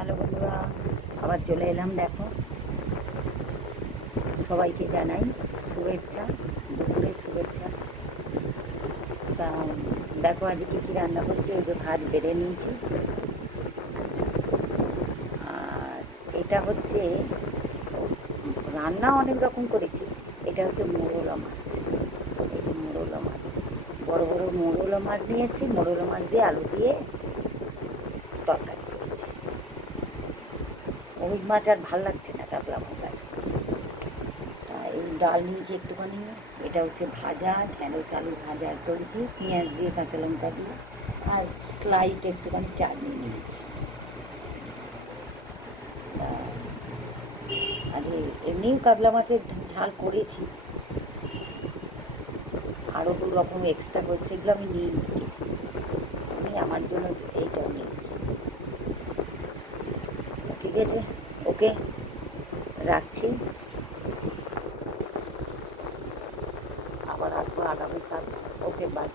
Hello বন্ধুরা, আবার চলে এলাম। দেখো, সবাইকে জানাই শুভেচ্ছা, দুপুরের শুভেচ্ছা। তা দেখো আজ কী কী রান্না করছি। ওই যে ভাত বেড়ে নিয়েছি, আর এটা হচ্ছে রান্না অনেক রকম করেছি। এটা হচ্ছে মোরলা মাছ। এই যে মোরলা মাছ, বড় বড় মোরলা মাছ নিয়ে এসেছি। মোরলা মাছ দিয়ে আলু দিয়ে তরকারি করেছি। ওই মাছ আর ভাল লাগছে না, কাতলা মাছ আর। এই ডাল নিয়েছি একটুখানি। এটা হচ্ছে ভাজা, ঢ্যাঁড়স আলু ভাজা করেছি পেঁয়াজ দিয়ে, কাঁচা লঙ্কা দিয়ে, আর স্লাইট একটুখানি চাটনি নিয়েছি। আর এমনিও কাতলা মাছের ঝাল করেছি, আরও দু রকম এক্সট্রা করে, সেগুলো আমি নিয়ে নিয়েছি। আমি আমার জন্য এইটাও নিয়েছি। ঠিক আছে, ওকে, রাখছি। আবার আসবো আগামীকাল। ওকে, বাই।